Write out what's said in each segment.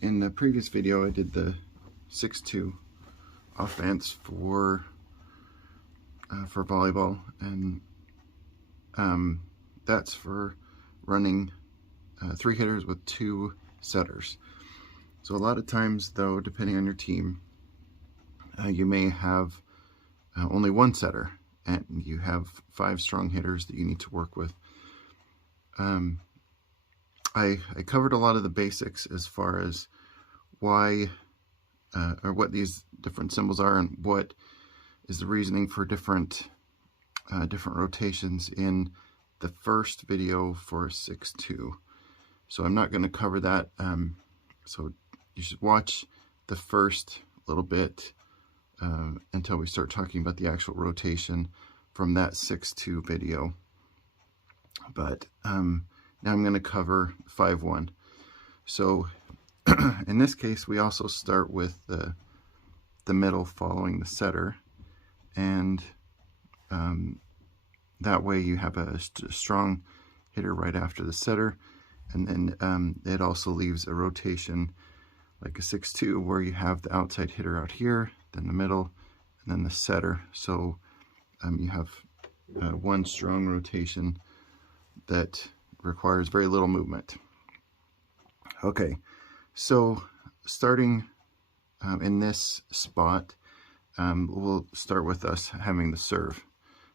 In the previous video, I did the 6-2 offense for volleyball, and that's for running 3 hitters with 2 setters. So a lot of times, though, depending on your team, you may have only 1 setter, and you have 5 strong hitters that you need to work with. I covered a lot of the basics as far as why or what these different symbols are and what is the reasoning for different rotations in the first video for 6-2. So I'm not going to cover that. So you should watch the first little bit until we start talking about the actual rotation from that 6-2 video. But now I'm going to cover 5-1. So in this case, we also start with the middle following the setter, and that way you have a strong hitter right after the setter, and then it also leaves a rotation like a 6-2 where you have the outside hitter out here, then the middle, and then the setter. So you have one strong rotation that requires very little movement. Okay, so starting in this spot, we'll start with us having the serve.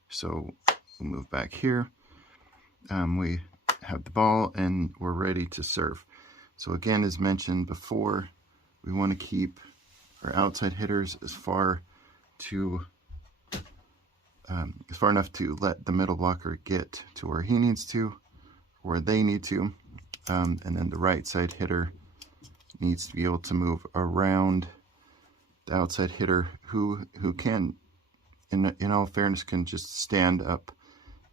So we'll move back here. We have the ball and we're ready to serve. So again, as mentioned before, we want to keep our outside hitters as far enough to let the middle blocker get to where he needs to, where they need to, and then the right side hitter needs to be able to move around the outside hitter, who can, in all fairness, can just stand up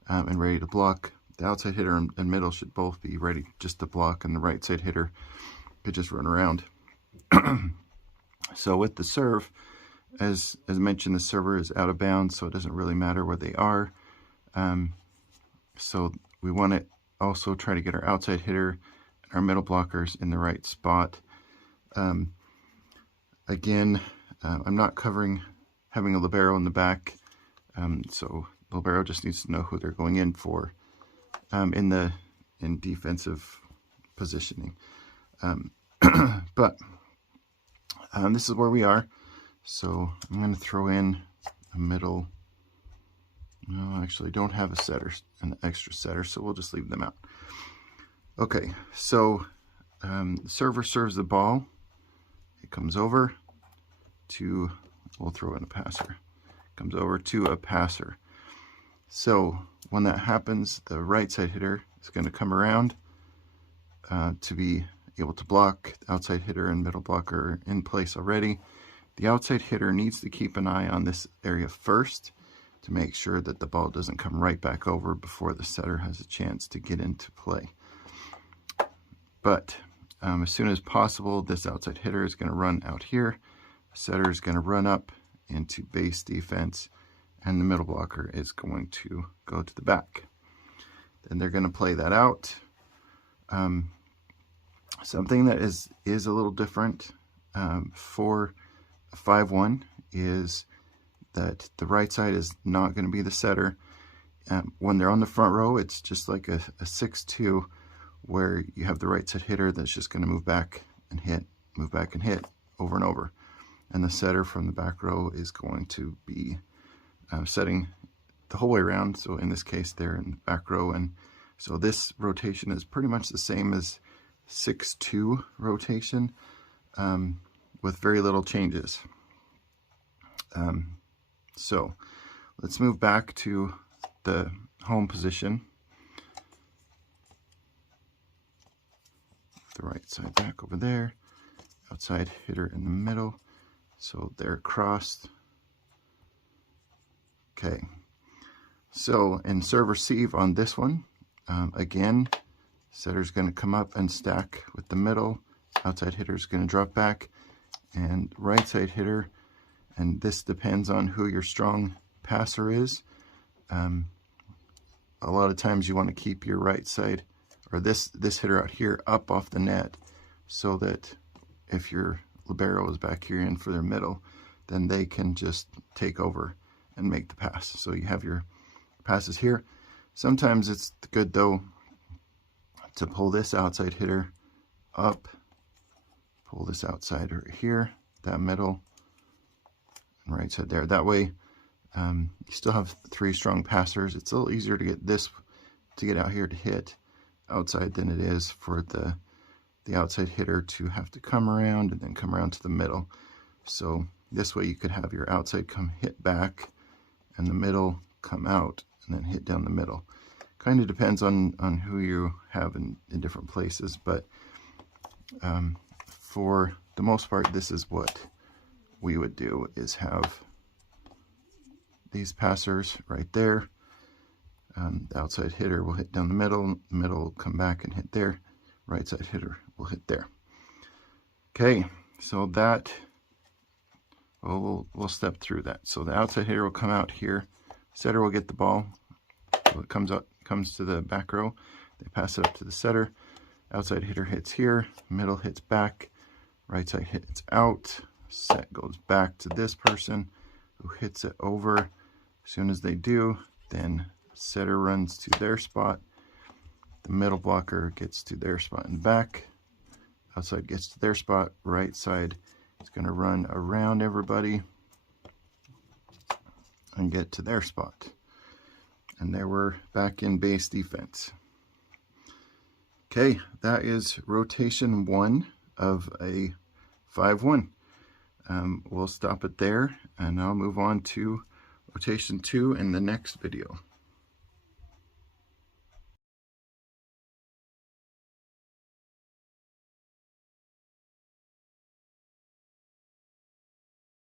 and ready to block. The outside hitter and middle should both be ready just to block, and the right side hitter could just run around. So with the serve, as mentioned, the server is out of bounds, so it doesn't really matter where they are. So we want to also try to get our outside hitter and our middle blockers in the right spot. Again, I'm not covering having a libero in the back, so libero just needs to know who they're going in for in defensive positioning. But this is where we are. So I'm going to throw in a middle. No, actually, I don't have a setter, an extra setter, so we'll just leave them out. Okay, so the server serves the ball. It comes over to, we'll throw in a passer. It comes over to a passer. So when that happens, the right side hitter is going to come around to be able to block. The outside hitter and middle blocker are in place already. The outside hitter needs to keep an eye on this area first to make sure that the ball doesn't come right back over before the setter has a chance to get into play. But as soon as possible, this outside hitter is going to run out here. The setter is going to run up into base defense, and the middle blocker is going to go to the back. Then they're going to play that out. Something that is a little different for 5-1 is that the right side is not going to be the setter. When they're on the front row, it's just like a 6-2 where you have the right side hitter that's just going to move back and hit over and over. And the setter from the back row is going to be setting the whole way around. So in this case, they're in the back row. And so this rotation is pretty much the same as 6-2 rotation, with very little changes. So let's move back to the home position. The right side back over there, outside hitter in the middle, so they're crossed. Okay, so in serve receive on this one, again, setter's going to come up and stack with the middle, outside hitter's going to drop back, and right side hitter, and this depends on who your strong passer is. A lot of times you want to keep your right side, or this hitter out here, up off the net, so that if your libero is back here in for their middle, then they can just take over and make the pass. So you have your passes here. Sometimes it's good though to pull this outside hitter up, pull this outside right here, that middle, and right side there. That way you still have 3 strong passers. It's a little easier to get out here to hit outside than it is for the outside hitter to have to come around and then come around to the middle. So this way you could have your outside come hit back and the middle come out and then hit down the middle. Kind of depends on who you have in different places, but for the most part, this is what we would do, is have these passers right there. The outside hitter will hit down the middle will come back and hit there, right side hitter will hit there. Okay, so that, we'll step through that. So the outside hitter will come out here, setter will get the ball, so it comes to the back row, they pass it up to the setter, outside hitter hits here, middle hits back, right side hits out, set goes back to this person who hits it over. As soon as they do, then setter runs to their spot, the middle blocker gets to their spot in the back, outside gets to their spot, right side is going to run around everybody and get to their spot. And there we're back in base defense. Okay, that is rotation 1 of a 5-1. We'll stop it there, and I'll move on to rotation 2 in the next video.